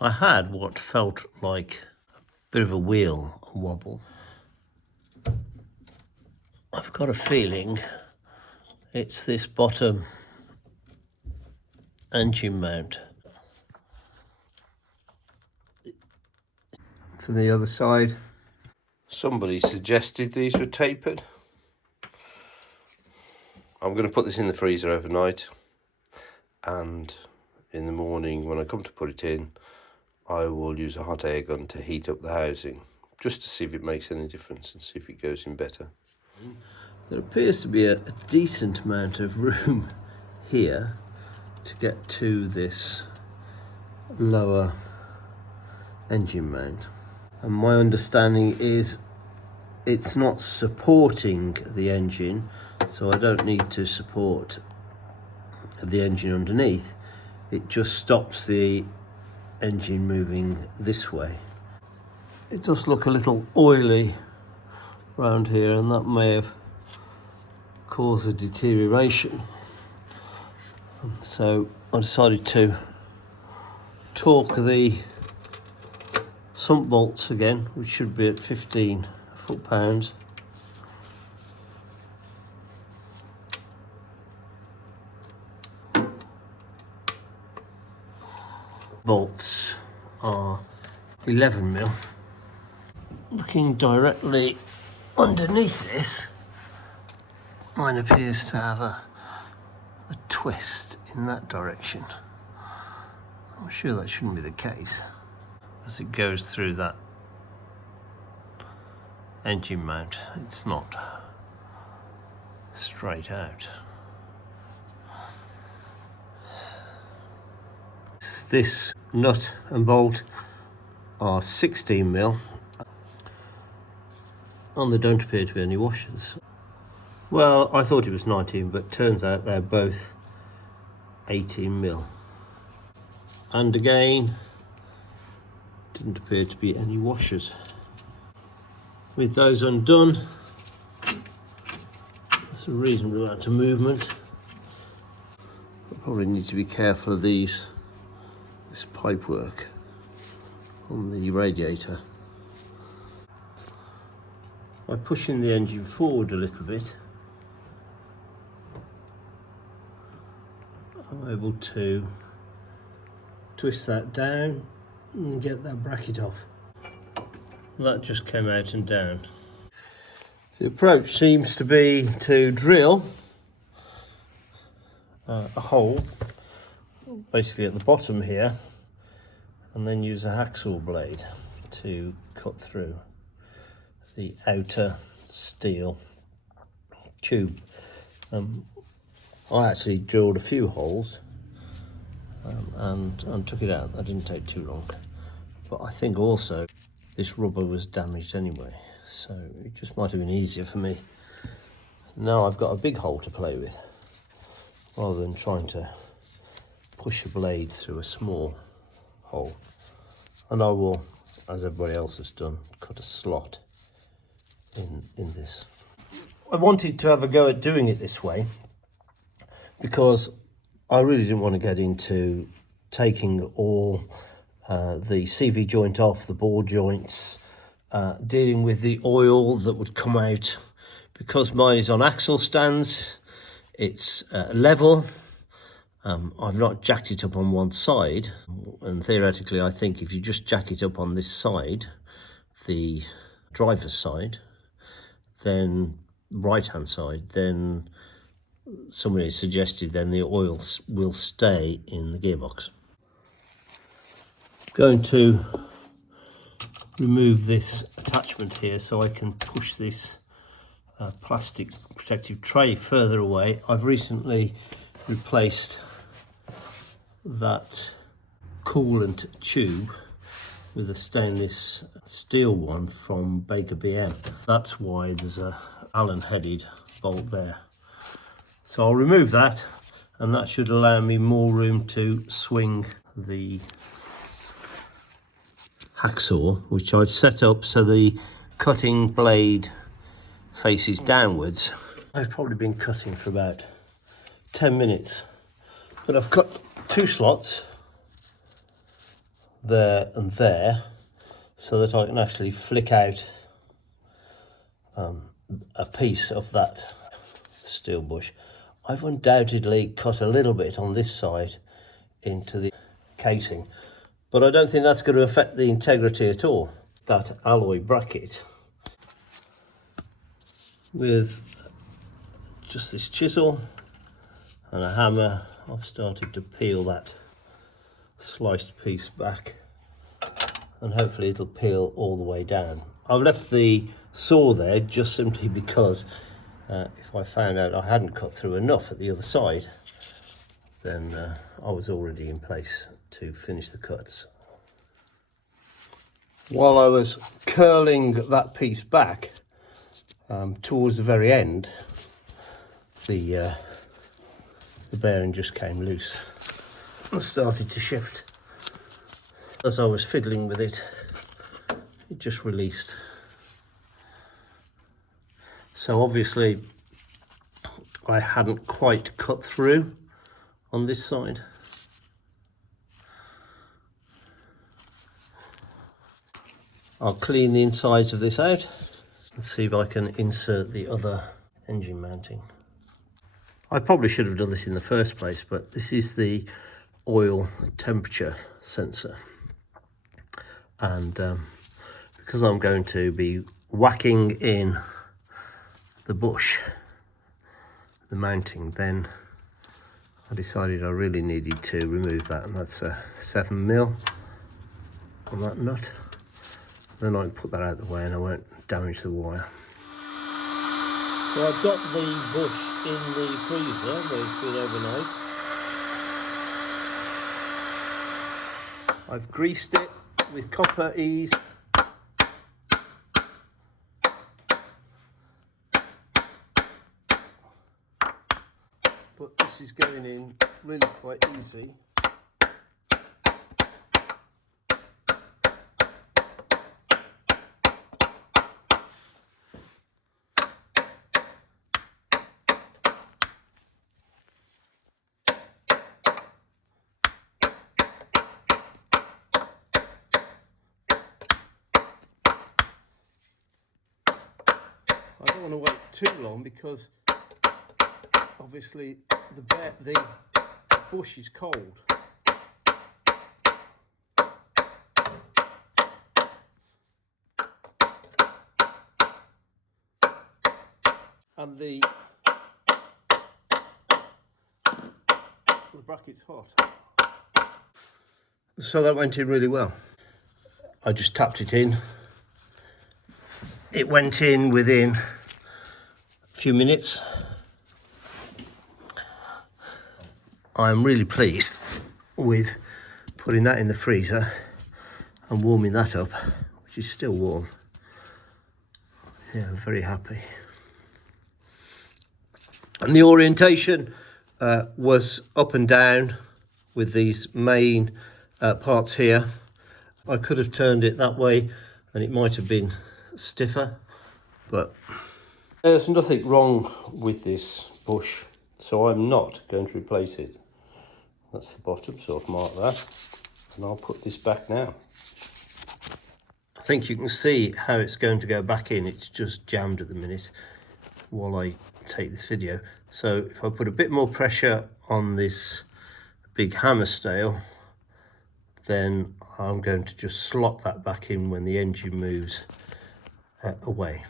I had what felt like a bit of a wheel wobble. I've got a feeling it's this bottom engine mount. For the other side, somebody suggested these were tapered. I'm going to put this in the freezer overnight, and in the morning when I come to put it in, I will use a hot air gun to heat up the housing, just to see if it makes any difference and see if it goes in better. There appears to be a decent amount of room here to get to this lower engine mount. And my understanding is it's not supporting the engine, so I don't need to support the engine underneath. It just stops the engine moving this way. It does look a little oily around here, and that may have caused a deterioration. And so I decided to torque the sump bolts again, which should be at 15 foot-pounds. Bolts are 11mm. Looking directly underneath this, mine appears to have a twist in that direction. I'm sure that shouldn't be the case, as it goes through that engine mount. It's not straight out. This nut and bolt are 16mm, and there don't appear to be any washers. Well, I thought it was 19, but turns out they're both 18mm. And again, didn't appear to be any washers. With those undone, there's a reasonable amount of movement. I probably need to be careful of this pipe work on the radiator. By pushing the engine forward a little bit, I'm able to twist that down and get that bracket off. That just came out and down. The approach seems to be to drill a hole basically at the bottom here, and then use a hacksaw blade to cut through the outer steel tube. I actually drilled a few holes and took it out. That didn't take too long, but I think also this rubber was damaged anyway, so it just might have been easier for me. Now I've got a big hole to play with, rather than trying to push a blade through a small hole. And I will, as everybody else has done, cut a slot in this. I wanted to have a go at doing it this way because I really didn't want to get into taking all the CV joint off, the ball joints, dealing with the oil that would come out. Because mine is on axle stands, it's level. I've not jacked it up on one side, and theoretically I think if you just jack it up on this side, the driver's side, then right hand side, then somebody suggested then the oil will stay in the gearbox. I'm going to remove this attachment here so I can push this plastic protective tray further away. I've recently replaced that coolant tube with a stainless steel one from Baker BM. That's why there's a Allen headed bolt there. So I'll remove that, and that should allow me more room to swing the hacksaw, which I've set up so the cutting blade faces downwards. I've probably been cutting for about 10 minutes, but I've cut two slots there and there, so that I can actually flick out a piece of that steel bush. I've undoubtedly cut a little bit on this side into the casing, but I don't think that's going to affect the integrity at all. That alloy bracket with just this chisel and a hammer, I've started to peel that sliced piece back, and hopefully it'll peel all the way down. I've left the saw there just simply because if I found out I hadn't cut through enough at the other side, then I was already in place to finish the cuts. While I was curling that piece back towards the very end, the bearing just came loose and started to shift. As I was fiddling with it, it just released. So obviously I hadn't quite cut through on this side. I'll clean the insides of this out and see if I can insert the other engine mounting. I probably should have done this in the first place, but this is the oil temperature sensor. And because I'm going to be whacking in the bush, the mounting, then I decided I really needed to remove that, and that's a 7mm on that nut. Then I can put that out of the way and I won't damage the wire. So I've got the bush in the freezer where it's been overnight. I've greased it with copper ease. But this is going in really quite easy. I don't want to wait too long because obviously the bush is cold. And the bracket's hot. So that went in really well. I just tapped it in. It went in within a few minutes. I'm really pleased with putting that in the freezer and warming that up, which is still warm. Yeah, I'm very happy. And the orientation was up and down with these main parts here. I could have turned it that way and it might have been stiffer, but there's nothing wrong with this bush, so I'm not going to replace it. That's the bottom, so I'll mark that, and I'll put this back now. I think you can see how it's going to go back in. It's just jammed at the minute while I take this video. So if I put a bit more pressure on this big hammer stale, then I'm going to just slot that back in when the engine moves away.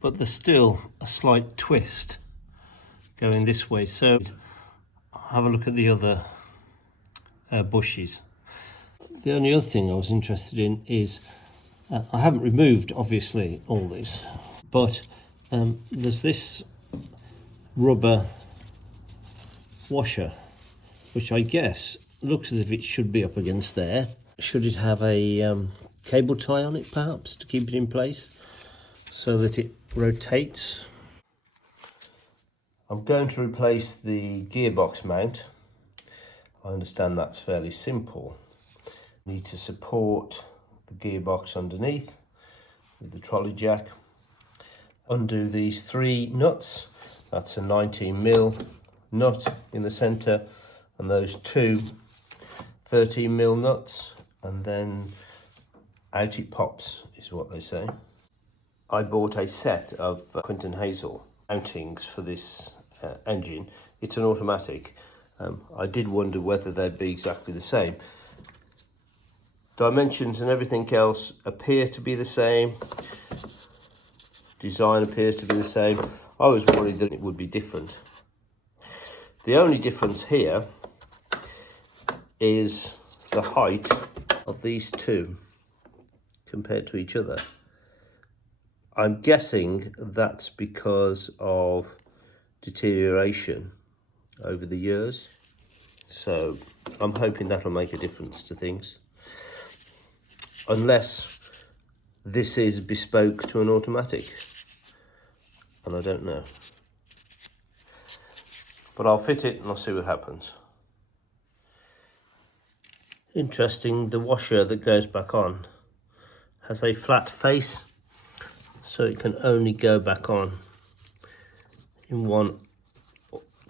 But there's still a slight twist going this way, so have a look at the other bushes. The only other thing I was interested in is I haven't removed obviously all this, but there's this rubber washer which I guess looks as if it should be up against there. Should it have a cable tie on it perhaps to keep it in place so that it rotates? I'm going to replace the gearbox mount. I understand that's fairly simple. Need to support the gearbox underneath with the trolley jack. Undo these 3 nuts. That's a 19mm nut in the centre, and those 2 13mm nuts, and then out it pops, is what they say. I bought a set of Quinton Hazel mountings for this engine. It's an automatic. I did wonder whether they'd be exactly the same. Dimensions and everything else appear to be the same. Design appears to be the same. I was worried that it would be different. The only difference here is the height of these two compared to each other. I'm guessing that's because of deterioration over the years. So I'm hoping that'll make a difference to things. Unless this is bespoke to an automatic, and I don't know. But I'll fit it and I'll see what happens. Interesting, the washer that goes back on has a flat face, so it can only go back on in one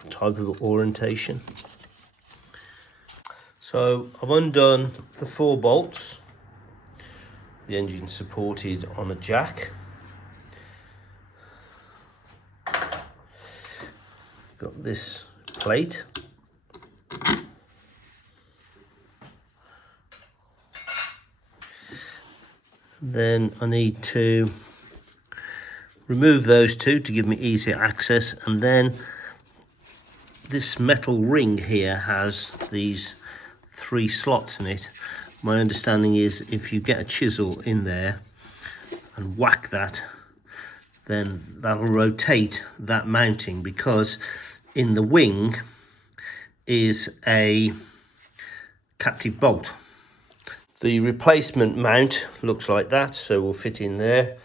type of orientation. So I've undone the 4 bolts. The engine's supported on a jack. Got this plate. Then I need to remove those two to give me easier access, and then this metal ring here has these 3 slots in it. My understanding is if you get a chisel in there and whack that, then that'll rotate that mounting, because in the wing is a captive bolt. The replacement mount looks like that, so we'll fit in there,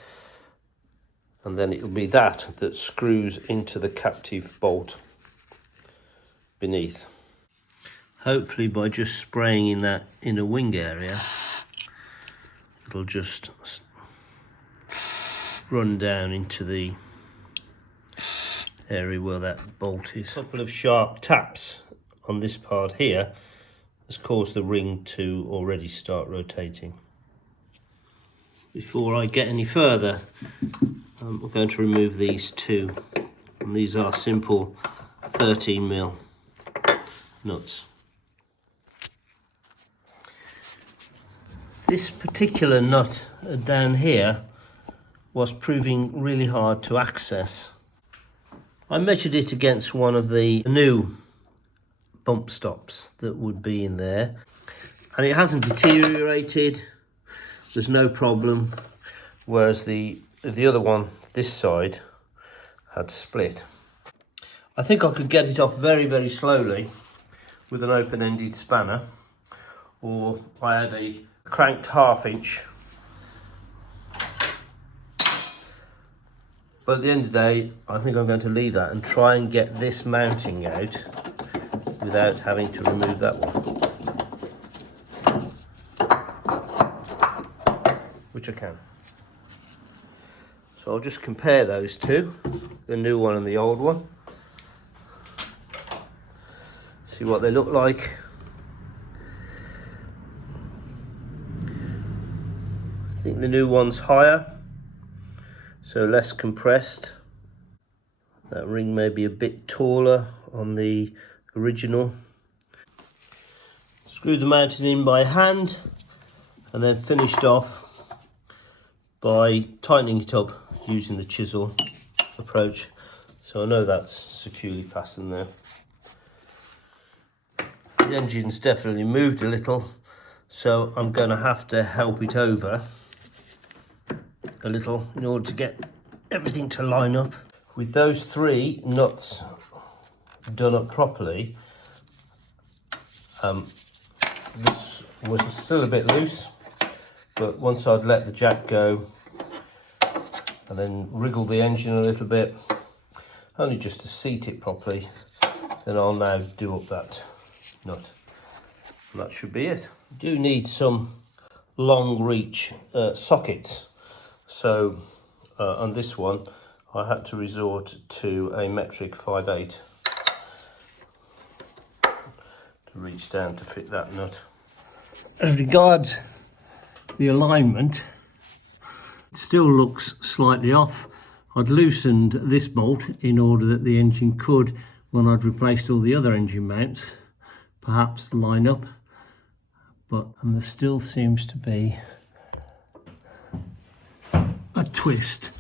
and then it'll be that screws into the captive bolt beneath. Hopefully by just spraying in that inner wing area, it'll just run down into the area where that bolt is. A couple of sharp taps on this part here has caused the ring to already start rotating. Before I get any further, I'm going to remove these 2, and these are simple 13mm nuts. This particular nut down here was proving really hard to access. I measured it against one of the new bump stops that would be in there, and it hasn't deteriorated. There's no problem, whereas the other one this side had split. I think I could get it off very, very slowly with an open-ended spanner, or I had a cranked 1/2 inch. But at the end of the day, I think I'm going to leave that and try and get this mounting out without having to remove that one, which I can. So I'll just compare those two, the new one and the old one, see what they look like. I think the new one's higher, so less compressed. That ring may be a bit taller on the original. Screw the mounting in by hand and then finished off by tightening it up using the chisel approach. So I know that's securely fastened there. The engine's definitely moved a little, so I'm going to have to help it over a little in order to get everything to line up. With those 3 nuts done up properly, this was still a bit loose, but once I'd let the jack go and then wriggle the engine a little bit, only just to seat it properly, then I'll now do up that nut, and that should be it. I do need some long reach sockets, so on this one I had to resort to a metric 5/8 to reach down to fit that nut. As regards the alignment, it still looks slightly off. I'd loosened this bolt in order that the engine could, when I'd replaced all the other engine mounts, perhaps line up, and there still seems to be a twist